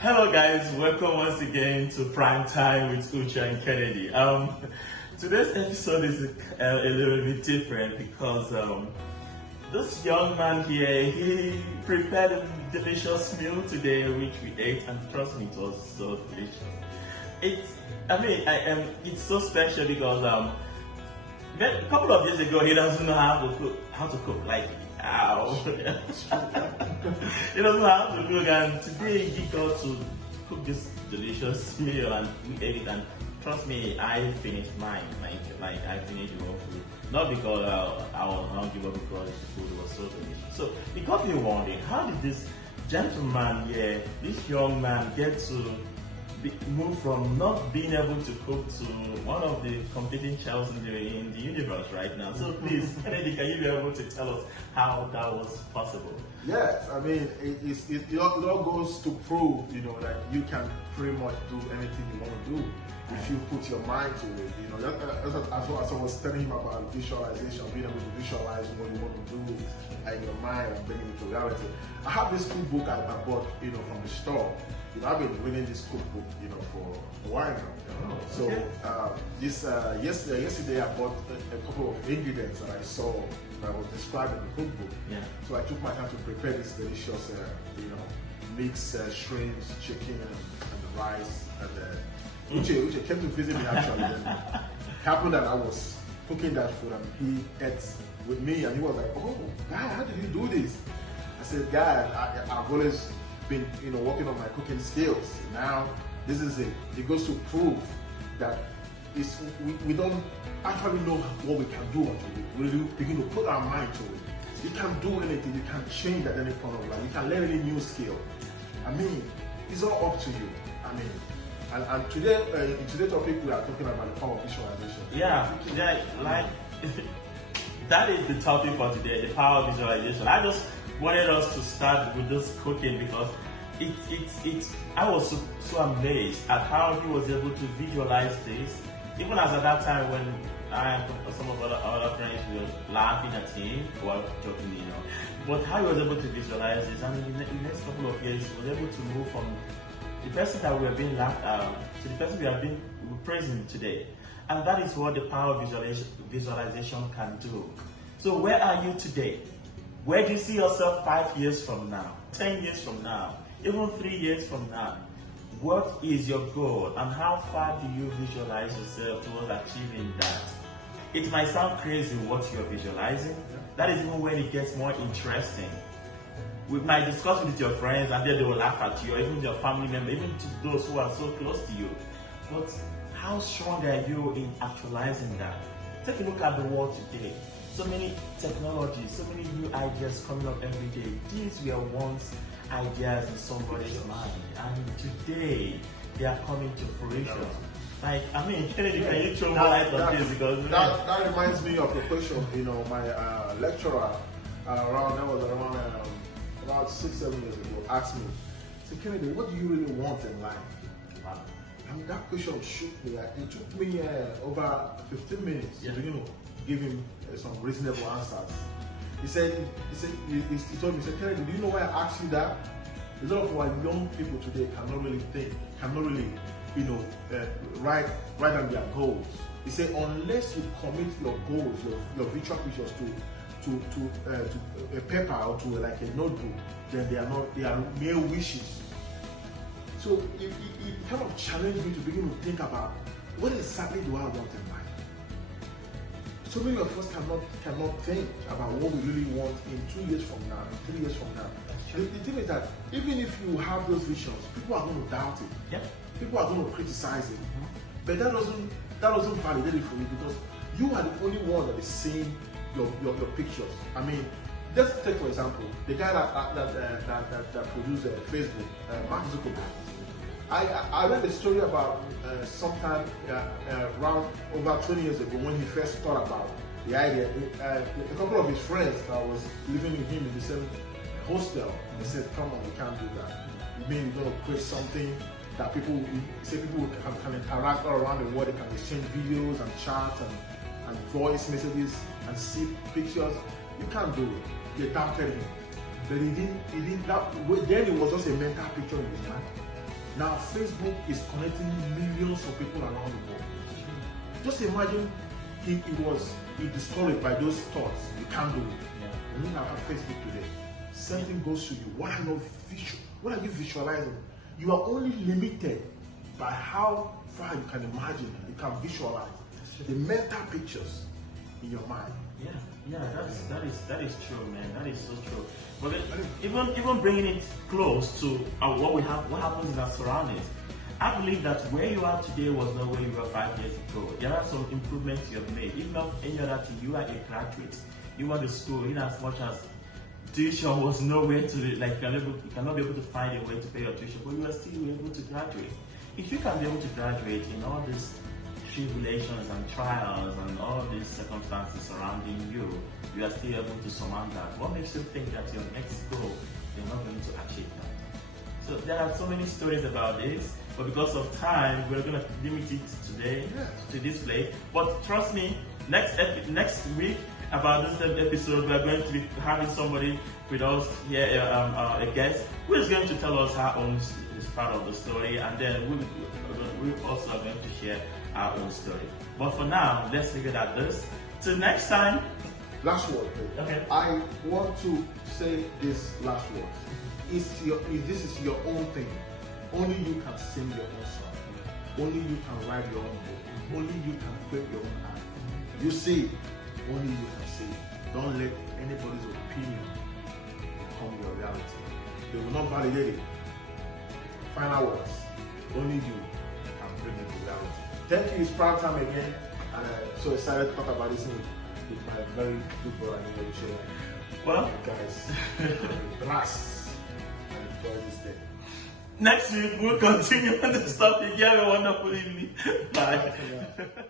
Hello guys, welcome once again to Prime Time with Uche and Kennedy. Today's episode is a little bit different because this young man here, he prepared a delicious meal today which we ate, and trust me, it was so delicious. It's so special because a couple of years ago he doesn't know how to cook like how. He doesn't know how to cook, and today he got to cook this delicious meal and we ate it, and trust me, I finished mine. Like I finished the whole food. Not because I was hungry, but because the food was so delicious. So it got me wondering, how did this gentleman here, this young man, get to move from not being able to cook to one of the competing chefs in the universe right now? So please, Kennedy, can you be able to tell us how that was possible? Yes, I mean, it all goes to prove, that you can pretty much do anything you want to do if you put your mind to it. As I was telling him about visualization, being able to visualize what you want to do in your mind and bringing it to reality. I have this cookbook I bought, from the store. I've been reading this cookbook, for a while now. So yesterday I bought a couple of ingredients that I saw that was described in the cookbook. Yeah. So I took my time to prepare this delicious, mixed shrimps, chicken, and the rice. And Uche came to visit me actually. And it happened that I was cooking that food and he ate with me, and he was like, "Oh, God, how did you do this?" I said, "God, I've always been, working on my cooking skills. Now, this is it. It goes to prove that we don't actually know what we can do until we really begin to put our mind to it. You can do anything. You can change at any point of life. You can learn any new skill. I mean, it's all up to you. I mean, and today, in today's topic, we are talking about the power of visualization. Yeah, like that is the topic for today, the power of visualization. I just wanted us to start with this cooking because I was so amazed at how he was able to visualize this. Even as at that time when I and some of other friends were laughing at him while joking, but how he was able to visualize this, and in the next couple of years he was able to move from the person that we are being laughed at to the person we are being praising today. And that is what the power of visualization can do. So where are you today? Where do you see yourself 5 years from now, 10 years from now, even 3 years from now? What is your goal and how far do you visualize yourself towards achieving that? It might sound crazy what you're visualizing. That is even when it gets more interesting. We might discuss it with your friends and then they will laugh at you, or even your family member, even to those who are so close to you. But how strong are you in actualizing that? Take a look at the world today. So many technologies, so many new ideas coming up every day. These were once ideas in somebody's mind, and today they are coming to fruition. Kennedy, can you throw more light on this? Because that reminds me of the question. My lecturer about 6-7 years ago asked me, "So Kennedy, what do you really want in life?" And that question shook me. It took me over 15 minutes to give him some reasonable answers. He told me, "Kennedy, do you know why I asked you that? A lot of our young people today cannot really think, cannot really, write down their goals." He said, "Unless you commit your goals, your virtual pictures to a paper or to like a notebook, then they are mere wishes." So it kind of challenged me to begin to think about what exactly do I want in life. So many of us cannot think about what we really want in 2 years from now, in 3 years from now. The thing is that even if you have those visions, people are going to doubt it. Yeah. People are going to criticize it. But that doesn't validate it for you, because you are the only one that is seeing your pictures. I mean, let's take for example the guy that produced Facebook, Mark Zuckerberg. I read a story about sometime around over 20 years ago when he first thought about the idea. A couple of his friends that was living with him in the same hostel, they said, "Come on, we can't do that. You mean you're going to create something that people can interact all around the world, they can exchange videos and chats and voice messages and see pictures? You can't do it." They doubted him. But he didn't then it was just a mental picture in his mind. Now Facebook is connecting millions of people around the world. Just imagine he discouraged by those thoughts. You can't do it. When you have Facebook today, something goes to you. What are you visualizing? You are only limited by how far you can imagine, you can visualize the mental pictures in your mind. That is true, man. That is so true. But even bringing it close to what happens in our surroundings, I believe that where you are today was not where you were 5 years ago. There are some improvements you have made. If not any other thing, you are a graduate. You went to school in as much as tuition was nowhere to, like, you cannot be able to find a way to pay your tuition, but you are still able to graduate. If you can be able to graduate in all these tribulations and trials and all these circumstances surrounding you, you are still able to surmount that. What makes you think that your next goal, you're not going to achieve that? So there are so many stories about this, but because of time, we're going to limit it today to this place. But trust me, next week, about this episode, we are going to be having somebody with us here, a guest, who is going to tell us her own part of the story, and then we also are going to share our own story. But for now, let's leave it at this. Till next time. Last word, please. Okay. I want to say this last word. If this is your own thing, only you can sing your own song. Only you can write your own book. Only you can create your own art. You see, only you can see. Don't let anybody's opinion become your reality. They will not validate it. Final words. Only you can bring it to reality. Thank you. It's proud time again, and I'm so excited to talk about this with my very good brother, Nigeria. Well, guys, blast and enjoy this day. Next week we'll continue on this topic. You have a wonderful evening. Bye.